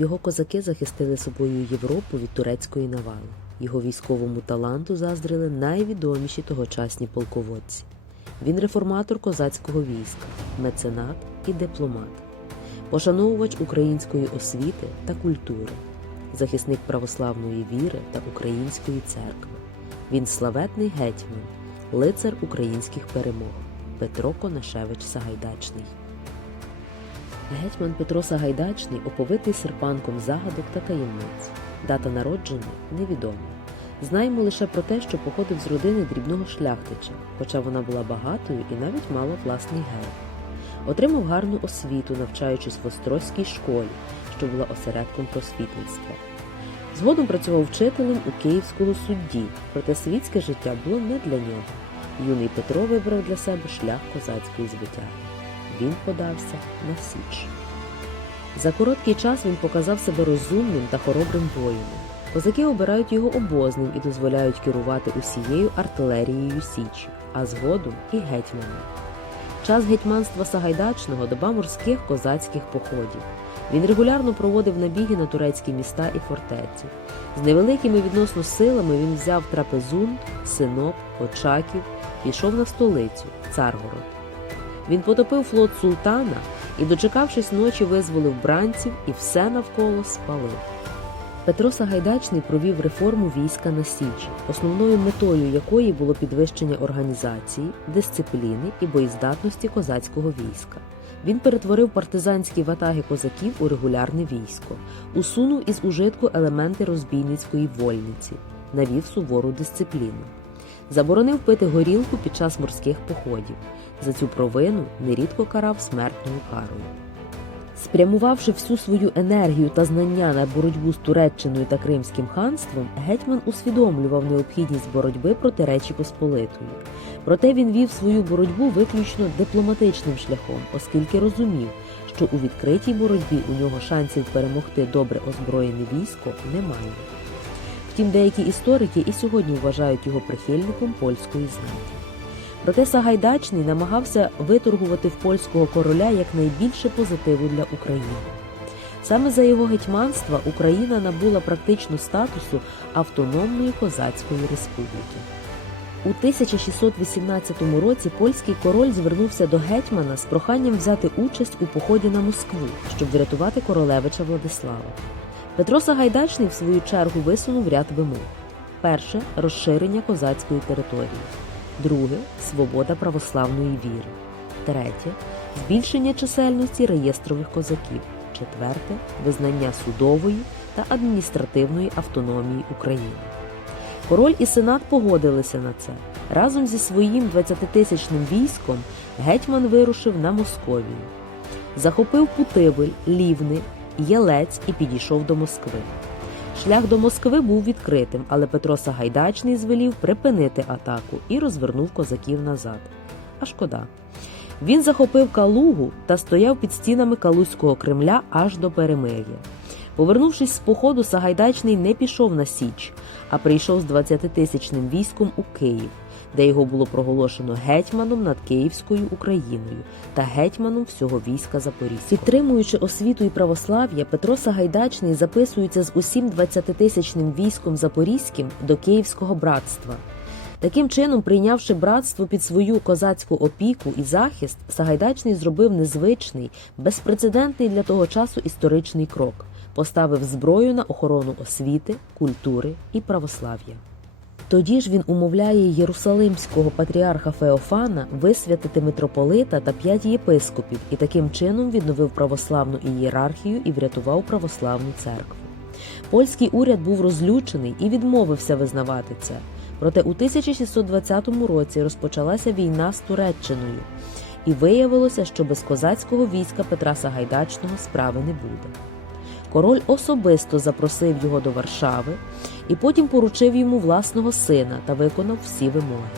Його козаки захистили собою Європу від турецької навали. Його військовому таланту заздрили найвідоміші тогочасні полководці. Він реформатор козацького війська, меценат і дипломат, пошановувач української освіти та культури, захисник православної віри та української церкви. Він славетний гетьман, лицар українських перемог Петро Конашевич Сагайдачний. Гетьман Петро Сагайдачний оповитий серпанком загадок та таємниць. Дата народження невідома. Знаємо лише про те, що походив з родини дрібного шляхтича, хоча вона була багатою і навіть мала власний герб. Отримав гарну освіту, навчаючись в Острозькій школі, що була осередком просвітництва. Згодом працював вчителем у Київського судді, проте світське життя було не для нього. Юний Петро вибрав для себе шлях козацької звитяги. Він подався на Січ. За короткий час він показав себе розумним та хоробрим воїном. Козаки обирають його обозним і дозволяють керувати усією артилерією Січі, а згодом і гетьманом. Час гетьманства Сагайдачного доба морських козацьких походів. Він регулярно проводив набіги на турецькі міста і фортеці. З невеликими відносно силами він взяв Трапезунд, Синоп, Очаків, пішов на столицю Царгород. Він потопив флот султана і, дочекавшись ночі, визволив бранців і все навколо спалив. Петро Сагайдачний провів реформу війська на Січі, основною метою якої було підвищення організації, дисципліни і боєздатності козацького війська. Він перетворив партизанські ватаги козаків у регулярне військо, усунув із ужитку елементи розбійницької вольниці, навів сувору дисципліну, заборонив пити горілку під час морських походів. За цю провину нерідко карав смертною карою. Спрямувавши всю свою енергію та знання на боротьбу з Туреччиною та Кримським ханством, гетьман усвідомлював необхідність боротьби проти Речі Посполитої. Проте він вів свою боротьбу виключно дипломатичним шляхом, оскільки розумів, що у відкритій боротьбі у нього шансів перемогти добре озброєне військо немає. Втім, деякі історики і сьогодні вважають його прихильником польської знаті. Проте Сагайдачний намагався виторгувати в польського короля якнайбільше позитиву для України. Саме за його гетьманства Україна набула практично статусу автономної козацької республіки. У 1618 році польський король звернувся до гетьмана з проханням взяти участь у поході на Москву, щоб врятувати королевича Владислава. Петро Сагайдачний, в свою чергу, висунув ряд вимог: перше розширення козацької території. Друге свобода православної віри. Третє збільшення чисельності реєстрових козаків. Четверте визнання судової та адміністративної автономії України. Король і сенат погодилися на це. Разом зі своїм 20-тисячним військом гетьман вирушив на Московію. Захопив Путивль, Лівни, Єлець і підійшов до Москви. Шлях до Москви був відкритим, але Петро Сагайдачний звелів припинити атаку і розвернув козаків назад. А шкода. Він захопив Калугу та стояв під стінами Калузького Кремля аж до перемир'я. Повернувшись з походу, Сагайдачний не пішов на Січ, а прийшов з 20-тисячним військом у Київ, де його було проголошено гетьманом над Київською Україною та гетьманом всього війська Запорізького. Підтримуючи освіту і православ'я, Петро Сагайдачний записується з усім 20-тисячним військом Запорізьким до Київського братства. Таким чином, прийнявши братство під свою козацьку опіку і захист, Сагайдачний зробив незвичний, безпрецедентний для того часу історичний крок, поставив зброю на охорону освіти, культури і православ'я. Тоді ж він умовляє єрусалимського патріарха Феофана висвятити митрополита та п'ять єпископів і таким чином відновив православну ієрархію і врятував православну церкву. Польський уряд був розлючений і відмовився визнавати це. Проте у 1620 році розпочалася війна з Туреччиною, і виявилося, що без козацького війська Петра Сагайдачного справи не буде. Король особисто запросив його до Варшави і потім поручив йому власного сина та виконав всі вимоги.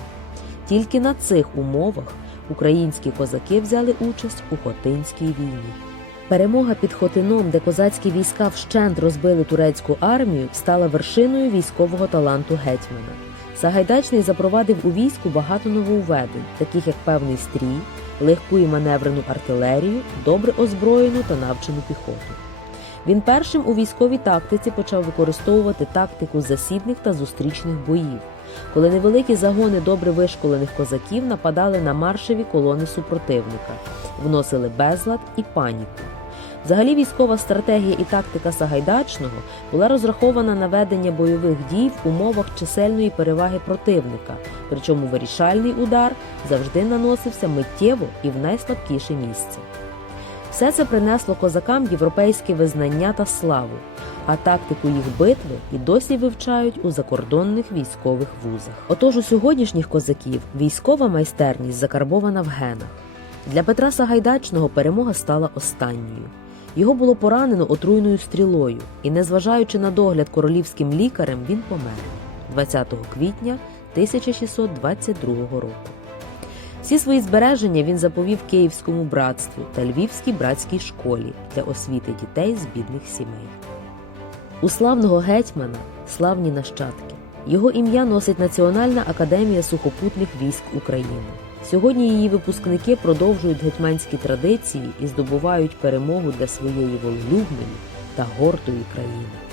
Тільки на цих умовах українські козаки взяли участь у Хотинській війні. Перемога під Хотином, де козацькі війська вщент розбили турецьку армію, стала вершиною військового таланту гетьмана. Сагайдачний запровадив у війську багато нововведень, таких як певний стрій, легку і маневрену артилерію, добре озброєну та навчену піхоту. Він першим у військовій тактиці почав використовувати тактику засідних та зустрічних боїв, коли невеликі загони добре вишколених козаків нападали на маршеві колони супротивника, вносили безлад і паніку. Взагалі військова стратегія і тактика Сагайдачного була розрахована на ведення бойових дій в умовах чисельної переваги противника, причому вирішальний удар завжди наносився миттєво і в найслабкіше місце. Все це принесло козакам європейське визнання та славу, а тактику їх битви і досі вивчають у закордонних військових вузах. Отож у сьогоднішніх козаків військова майстерність закарбована в генах. Для Петра Сагайдачного перемога стала останньою. Його було поранено отруйною стрілою, і, незважаючи на догляд королівським лікарем, він помер 20 квітня 1622 року. Всі свої збереження він заповів Київському братству та Львівській братській школі для освіти дітей з бідних сімей. У славного гетьмана славні нащадки. Його ім'я носить Національна академія сухопутних військ України. Сьогодні її випускники продовжують гетьманські традиції і здобувають перемогу для своєї волелюбної та гордої країни.